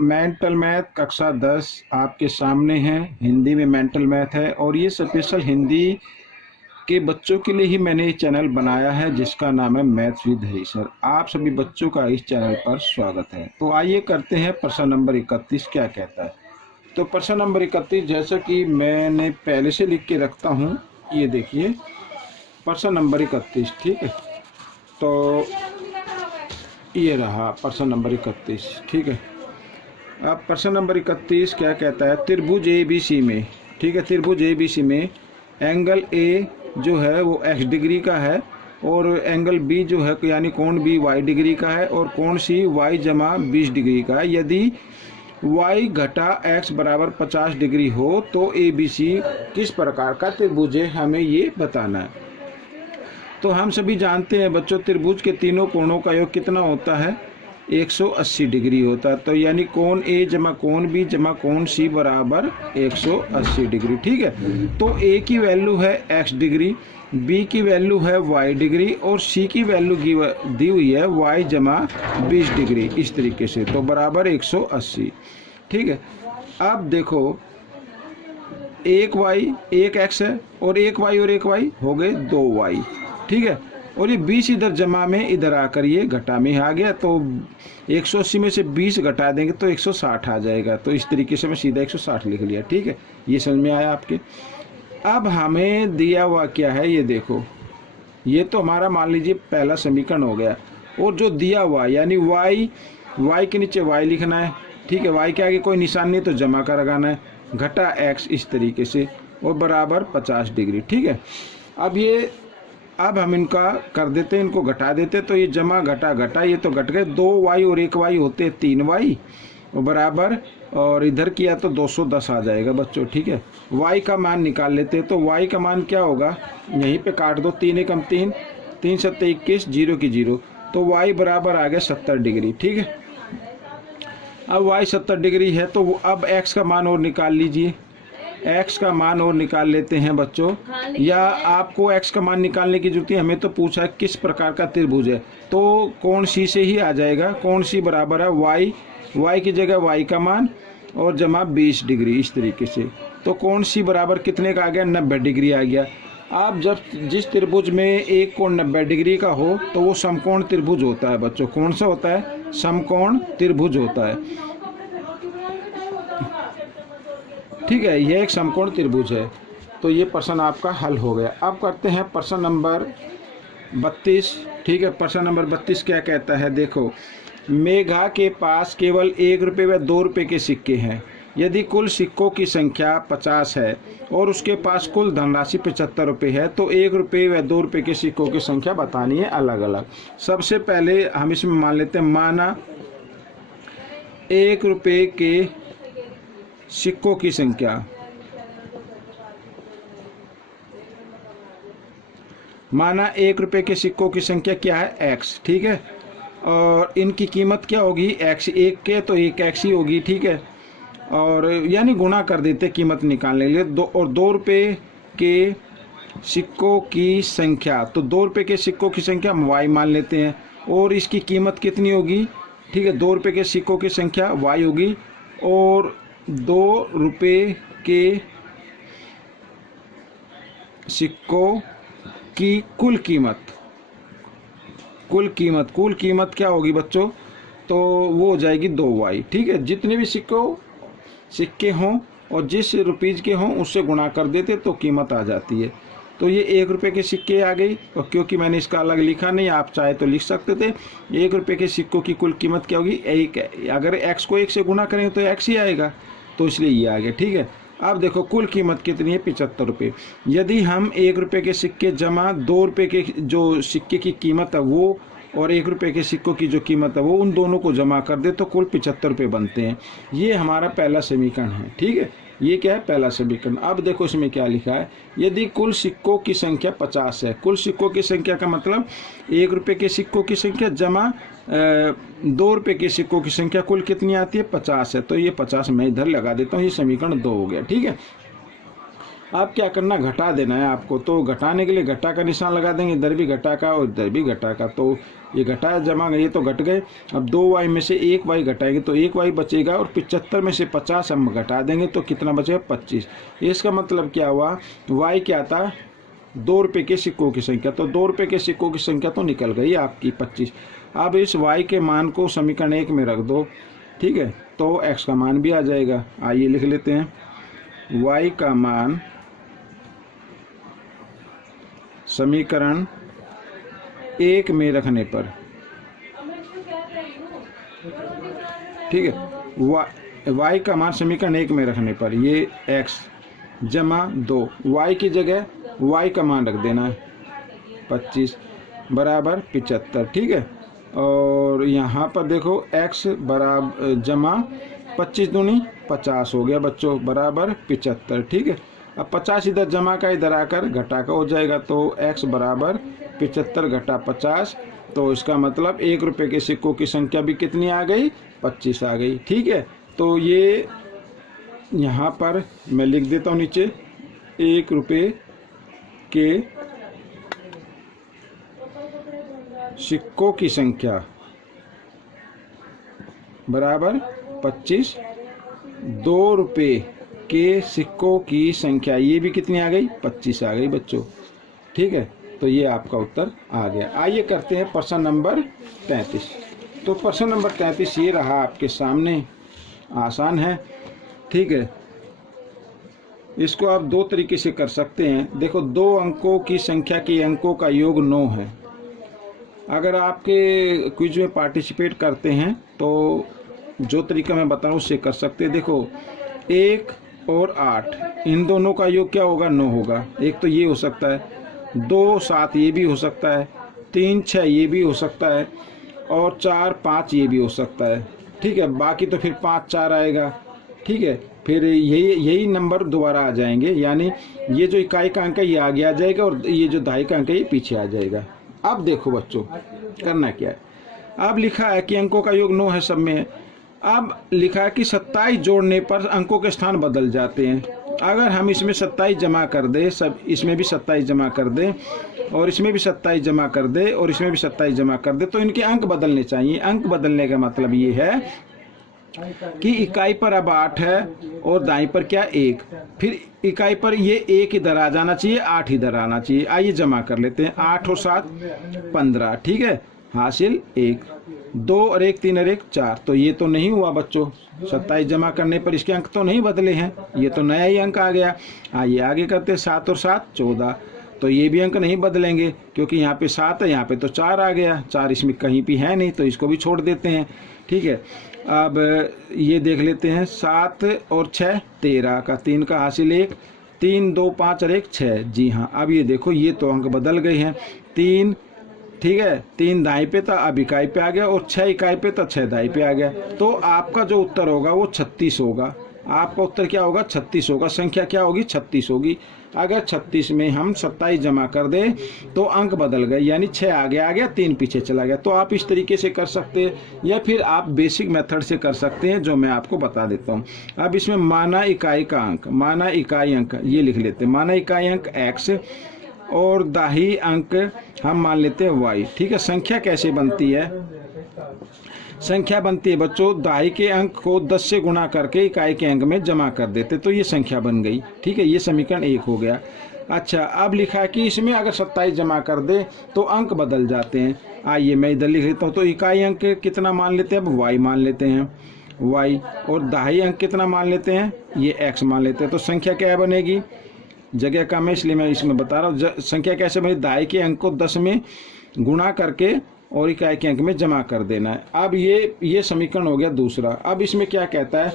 Mental math कक्षा 10 आपके सामने है। हिंदी में मेंटल मैथ है और ये स्पेशल हिंदी के बच्चों के लिए ही मैंने ये चैनल बनाया है जिसका नाम है मैथ्स विद हरी सर। आप सभी बच्चों का इस चैनल पर स्वागत है। तो आइए करते हैं प्रश्न नंबर 31 क्या कहता है। तो प्रश्न नंबर 31 जैसा कि मैंने पहले से लिख के रखता हूँ, ये देखिए प्रश्न नंबर 31, ठीक है। तो ये रहा प्रश्न नंबर 31, ठीक है। अब प्रश्न नंबर 31 क्या कहता है, त्रिभुज ABC में, ठीक है, त्रिभुज ABC में एंगल A जो है वो x डिग्री का है और एंगल B जो है यानी कोण B y डिग्री का है और कोण C y जमा 20 डिग्री का है। यदि y घटा x बराबर 50 डिग्री हो तो ABC किस प्रकार का त्रिभुज है, हमें ये बताना है। तो हम सभी जानते हैं बच्चों, त्रिभुज के तीनों कोणों का योग कितना होता है, 180 डिग्री होता है। तो यानी कोण A जमा कोण B जमा कोण C बराबर 180 डिग्री, ठीक है। तो A की वैल्यू है x डिग्री, B की वैल्यू है y डिग्री और C की वैल्यू दी हुई है y जमा 20 डिग्री, इस तरीके से, तो बराबर 180, ठीक है। अब देखो एक x है और एक y हो गए 2y, ठीक है। और ये 20 इधर जमा में इधर आकर ये घटा में आ गया, तो 180 में से 20 घटा देंगे तो 160 आ जाएगा। तो इस तरीके से मैं सीधा 160 लिख लिया, ठीक है। ये समझ में आया आपके। अब हमें दिया हुआ क्या है, ये देखो, ये तो हमारा मान लीजिए पहला समीकरण हो गया। और जो दिया हुआ यानी y के नीचे y लिखना है, ठीक है। y के आगे कोई निशान नहीं तो जमा कर लगाना है, घटा x इस तरीके से और बराबर 50 डिग्री, ठीक है। अब हम इनका कर देते हैं, इनको घटा देते, तो ये जमा घटा ये तो घट गए, 2y और 1y होते 3y और बराबर, और इधर किया तो 210 आ जाएगा बच्चों, ठीक है। y का मान निकाल लेते हैं, तो y का मान क्या होगा, यहीं पे काट दो, 3 एकम 3, 3 सत्ते 21, 0 की 0, तो y बराबर आ गया 70 डिग्री, ठीक है। अब y 70 डिग्री है तो अब x का मान और निकाल लीजिए, x का मान और निकाल लेते हैं बच्चों, या आपको x का मान निकालने की जरूरत है, हमें तो पूछा है किस प्रकार का त्रिभुज है, तो कोण C से ही आ जाएगा। कोण C बराबर है y की जगह y का मान और जमा 20 डिग्री, इस तरीके से। तो कोण C बराबर कितने का आ गया, 90 डिग्री आ गया। आप जब जिस त्रिभुज में एक कोण 90 डिग्री का हो तो वो समकोण त्रिभुज होता है बच्चों। कौन सा होता है, समकोण त्रिभुज होता है, ठीक है। यह एक समकोण त्रिभुज है। तो ये प्रश्न आपका हल हो गया। अब करते हैं प्रश्न नंबर 32, ठीक है। प्रश्न नंबर 32 क्या कहता है, देखो, मेघा के पास केवल 1 रुपये व 2 रुपये के सिक्के हैं। यदि कुल सिक्कों की संख्या 50 है और उसके पास कुल धनराशि 75 रुपये है तो 1 रुपये व 2 रुपये के सिक्कों की संख्या बतानी है अलग अलग। सबसे पहले हम इसमें मान लेते हैं, माना 1 रुपये के सिक्कों की संख्या, माना 1 रुपये के सिक्कों की संख्या क्या है, x, ठीक है। और इनकी कीमत क्या होगी, x, 1 के तो 1x ही होगी, ठीक है। और यानी गुणा कर देते कीमत निकालने के लिए, और 2 रुपये के सिक्कों की संख्या, तो 2 रुपये के सिक्कों की संख्या हम y मान लेते हैं और इसकी कीमत कितनी होगी, ठीक है। 2 रुपये के सिक्कों की संख्या y होगी और 2 रुपये के सिक्कों की कुल कीमत क्या होगी बच्चों, तो वो हो जाएगी 2y, ठीक है। जितने भी सिक्के हों और जिस रुपीज़ के हों उससे गुणा कर देते तो कीमत आ जाती है। तो ये 1 रुपये के सिक्के आ गई, और क्योंकि मैंने इसका अलग लिखा नहीं, आप चाहे तो लिख सकते थे। 1 रुपये के सिक्कों की कुल कीमत क्या होगी, 1, अगर x को 1 से गुणा करेंगे तो x ही आएगा, तो इसलिए ये आ गया, ठीक है। अब देखो कुल कीमत कितनी है, 75 रुपये। यदि हम 1 रुपये के सिक्के जमा 2 रुपये के जो सिक्के की कीमत है वो और 1 रुपये के सिक्कों की जो कीमत है वो, उन दोनों को जमा कर दे तो कुल 75 रुपये बनते हैं। ये हमारा पहला समीकरण है, ठीक है। ये क्या है, पहला समीकरण। अब देखो इसमें क्या लिखा है, यदि कुल सिक्कों की संख्या 50 है, कुल सिक्कों की संख्या का मतलब 1 रुपये के सिक्कों की संख्या जमा 2 रुपये के सिक्कों की संख्या कुल कितनी आती है, 50 है। तो ये 50 मैं इधर लगा देता हूँ, ये समीकरण 2 हो गया, ठीक है। अब क्या करना, घटा देना है आपको। तो घटाने के लिए घटा का निशान लगा देंगे, इधर भी घटा का और इधर भी घटा का। तो ये घटा जमा, ये तो घट गए। अब 2y में से 1y घटाएंगे तो 1y बचेगा, और 75 में से 50 हम घटा देंगे तो कितना बचेगा, 25। इसका मतलब क्या हुआ, y क्या था, 2 रुपये के सिक्कों की संख्या। तो 2 रुपये के सिक्कों की संख्या तो निकल गई आपकी 25। अब इस y के मान को समीकरण 1 में रख दो, ठीक है, तो x का मान भी आ जाएगा। आइए लिख लेते हैं, y का मान समीकरण 1 में रखने पर, ठीक है, y का मान समीकरण 1 में रखने पर ये x जमा 2, y की जगह y का मान रख देना है 25 बराबर 75, ठीक है। और यहाँ पर देखो x बराबर जमा 25 दूनी 50 हो गया बच्चों, बराबर 75, ठीक है। अब 50 इधर जमा का इधर आकर घटा का हो जाएगा, तो x बराबर 75 घटा 50। तो इसका मतलब 1 रुपये के सिक्कों की संख्या भी कितनी आ गई, 25 आ गई, ठीक है। तो ये यहाँ पर मैं लिख देता हूँ नीचे, 1 रुपये के सिक्कों की संख्या बराबर 25, 2 रुपये के सिक्कों की संख्या ये भी कितनी आ गई, 25 आ गई बच्चों, ठीक है। तो ये आपका उत्तर आ गया। आइए करते हैं प्रश्न नंबर 33। तो प्रश्न नंबर 33 ये रहा आपके सामने, आसान है, ठीक है। इसको आप 2 तरीके से कर सकते हैं। देखो, 2 अंकों की संख्या के अंकों का योग 9 है। अगर आपके क्विज में पार्टिसिपेट करते हैं तो जो तरीका मैं बता रहा हूँ उससे कर सकते हैं। देखो, 1 और 8 इन दोनों का योग क्या होगा, 9 होगा। एक तो ये हो सकता है, 2 7 ये भी हो सकता है, 3 6 ये भी हो सकता है, और 4 5 ये भी हो सकता है, ठीक है। बाकी तो फिर 5 4 आएगा, ठीक है। फिर यही नंबर दोबारा आ जाएंगे, यानी ये जो इकाई का अंक है ये आगे आ जाएगा और ये जो दहाई का अंक है ये पीछे आ जाएगा। अब देखो बच्चों, करना क्या है, अब लिखा है कि अंकों का योग 9 है, सब में है। अब लिखा है कि 27 जोड़ने पर अंकों के स्थान बदल जाते हैं। अगर हम इसमें 27 जमा कर दें, सब इसमें भी 27 जमा कर दें, और इसमें भी 27 जमा कर दें, और इसमें भी 27 जमा कर दें, तो इनके अंक बदलने चाहिए। अंक बदलने का मतलब ये है कि इकाई पर अब 8 है और दाईं पर क्या 1, फिर इकाई पर ये 1 इधर आ जाना चाहिए, 8 इधर आना चाहिए। आइए जमा कर लेते हैं, 8 और 7 15, ठीक है, हासिल 1, 2 और 1 3 और 1 4। तो ये तो नहीं हुआ बच्चों, 27 जमा करने पर इसके अंक तो नहीं बदले हैं, ये तो नया ही अंक आ गया। आइए आगे करते हैं, 7 और 7 14, तो ये भी अंक नहीं बदलेंगे क्योंकि यहाँ पे 7 है, यहाँ पे तो 4 आ गया, 4 इसमें कहीं भी है नहीं, तो इसको भी छोड़ देते हैं, ठीक है। अब ये देख लेते हैं, 7 और 6 13 का 3 का हासिल 1, 3 2 5 और 1 6। जी हाँ, अब ये देखो ये तो अंक बदल गए हैं, 3, ठीक है, 3 दाईं पे था, अब इकाई पे आ गया, और 6 इकाई पे था, 6 दाईं पे आ गया। तो आपका जो उत्तर होगा वो 36 होगा। आपका उत्तर क्या होगा, 36 होगा। संख्या क्या होगी, 36 होगी। अगर 36 में हम 27 जमा कर दें तो अंक बदल गए, यानी 6 आगे आ गया, 3 पीछे चला गया। तो आप इस तरीके से कर सकते हैं, या फिर आप बेसिक मेथड से कर सकते हैं जो मैं आपको बता देता हूँ। अब इसमें माना इकाई का अंक, माना इकाई अंक ये लिख लेते हैं, माना इकाई अंक x और दाही अंक हम मान लेते हैं y, ठीक है। संख्या कैसे बनती है, संख्या बनती है बच्चों, दाई के अंक को 10 से गुणा करके इकाई के अंक में जमा कर देते, तो ये संख्या बन गई, ठीक है। ये समीकरण 1 हो गया। अच्छा, अब लिखा है कि इसमें अगर 27 जमा कर दे तो अंक बदल जाते हैं। आइए मैं इधर लिख लेता हूँ, तो इकाई अंक कितना मान लेते हैं, अब y मान लेते हैं y, और दाई अंक कितना मान लेते हैं, ये x मान लेते हैं। तो संख्या क्या बनेगी, जगह कम है इसलिए मैं इसमें बता रहा हूँ। संख्या कैसे बनी, दाई के अंक को 10 में गुणा करके और इकाई के अंक में जमा कर देना है। अब ये समीकरण हो गया दूसरा। अब इसमें क्या कहता है,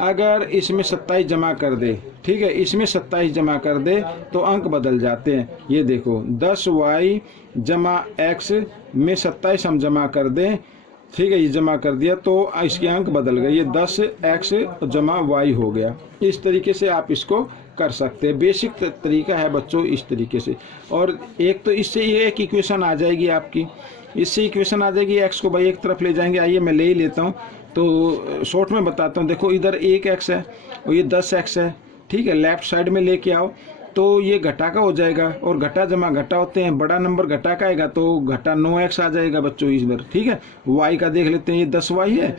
अगर इसमें 27 जमा कर दे, ठीक है, इसमें 27 जमा कर दे तो अंक बदल जाते हैं। ये देखो, 10y जमा x में 27 हम जमा कर दें, ठीक है, ये जमा कर दिया तो इसके अंक बदल गए, ये 10x जमा y हो गया। इस तरीके से आप इसको कर सकते हैं। बेसिक तरीका है बच्चों इस तरीके से। और एक तो इससे ये एक इक्वेशन आ जाएगी आपकी, इससे इक्वेशन आ जाएगी, x को भाई एक तरफ ले जाएंगे। आइए मैं ले ही लेता हूँ, तो शॉर्ट में बताता हूँ। देखो, इधर 1x है और ये 10x है, ठीक है। लेफ्ट साइड में लेके आओ, तो ये घटा का हो जाएगा, और घटा जमा घटा होते हैं, बड़ा नंबर घटा का आएगा तो घटा 9x आ जाएगा बच्चों इस बार। ठीक है, y का देख लेते हैं, ये 10y है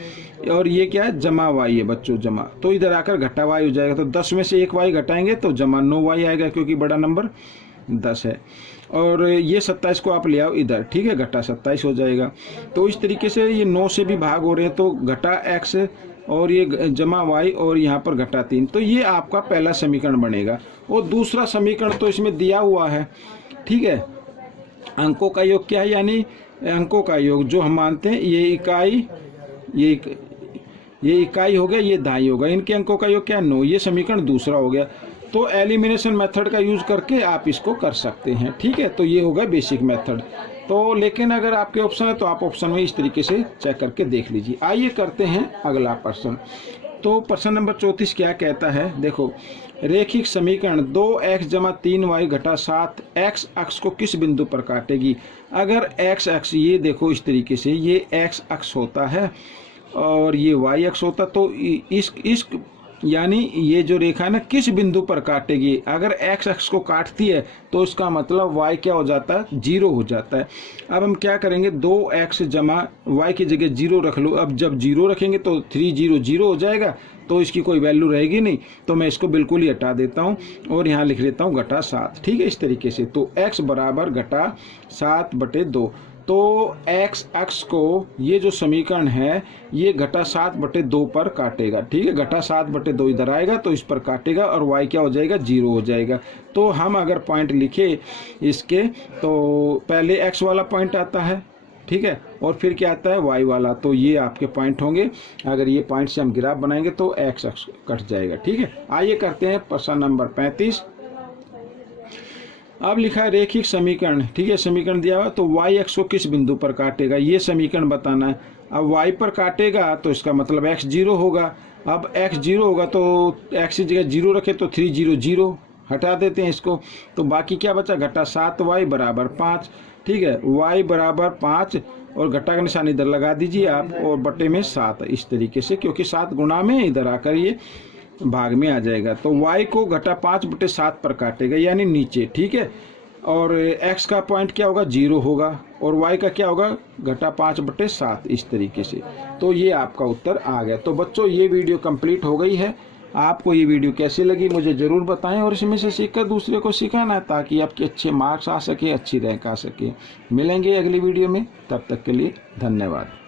और ये क्या है, जमा y है बच्चों, जमा, तो इधर आकर घटा y हो जाएगा। तो 10 में से एक y घटाएंगे तो जमा 9y आएगा, क्योंकि बड़ा नंबर 10 है। और ये 27 को आप ले आओ इधर, ठीक है, घटा 27 हो जाएगा। तो इस तरीके से ये 9 से भी भाग हो रहे हैं, तो घटा x और ये जमा y और यहाँ पर घटा 3, तो ये आपका पहला समीकरण बनेगा। और दूसरा समीकरण तो इसमें दिया हुआ है, ठीक है, अंकों का योग क्या है, यानी अंकों का योग जो हम मानते हैं, ये इकाई, ये इकाई हो गया, ये दहाई होगा, इनके अंकों का योग क्या है, 9, ये समीकरण दूसरा हो गया। तो एलिमिनेशन मेथड का यूज करके आप इसको कर सकते हैं, ठीक है। तो ये होगा बेसिक मेथड। तो लेकिन अगर आपके ऑप्शन है तो आप ऑप्शन में इस तरीके से चेक करके देख लीजिए। आइए करते हैं अगला प्रश्न। तो प्रश्न नंबर 34 क्या कहता है, देखो, रेखिक समीकरण 2x जमा 3y घटा 7 x अक्ष को किस बिंदु पर काटेगी। अगर x अक्ष, ये देखो इस तरीके से, ये x अक्ष होता है और ये y अक्ष होता, तो इस यानी ये जो रेखा है ना, किस बिंदु पर काटेगी। अगर x अक्ष को काटती है तो इसका मतलब y क्या हो जाता है, 0 हो जाता है। अब हम क्या करेंगे, 2x जमा y की जगह 0 रख लो। अब जब 0 रखेंगे तो 3 0 0 हो जाएगा, तो इसकी कोई वैल्यू रहेगी नहीं, तो मैं इसको बिल्कुल ही हटा देता हूँ और यहाँ लिख लेता हूँ घटा 7, ठीक है, इस तरीके से। तो x बराबर घटा 7/2। तो x अक्ष को ये जो समीकरण है ये घटा 7/2 पर काटेगा, ठीक है, घटा 7/2 इधर आएगा तो इस पर काटेगा और y क्या हो जाएगा, 0 हो जाएगा। तो हम अगर पॉइंट लिखे इसके, तो पहले x वाला पॉइंट आता है, ठीक है, और फिर क्या आता है, y वाला, तो ये आपके पॉइंट होंगे। अगर ये पॉइंट से हम ग्राफ बनाएंगे तो x अक्ष कट जाएगा, ठीक है। आइए करते हैं प्रश्न नंबर 35। अब लिखा है रेखिक समीकरण, ठीक है, समीकरण दिया हुआ, तो y अक्ष को किस बिंदु पर काटेगा, ये समीकरण बताना है। अब y पर काटेगा तो इसका मतलब x 0 होगा। अब x 0 होगा तो x की जगह 0 रखे तो 3 0 0, हटा देते हैं इसको, तो बाकी क्या बचा, घटा 7y बराबर 5, ठीक है, y बराबर 5 और घटा का निशान इधर लगा दीजिए आप, और बटे में 7 इस तरीके से, क्योंकि 7 गुणा में इधर आकर ये भाग में आ जाएगा। तो y को घटा 5/7 पर काटेगा, यानी नीचे, ठीक है, और x का पॉइंट क्या होगा, 0 होगा, और y का क्या होगा, घटा 5/7 इस तरीके से। तो ये आपका उत्तर आ गया। तो बच्चों ये वीडियो कंप्लीट हो गई है। आपको ये वीडियो कैसी लगी मुझे ज़रूर बताएं, और इसमें से सीखकर दूसरे को सिखाना है, ताकि आपके अच्छे मार्क्स आ सके, अच्छी रैंक आ सके। मिलेंगे अगली वीडियो में, तब तक के लिए धन्यवाद।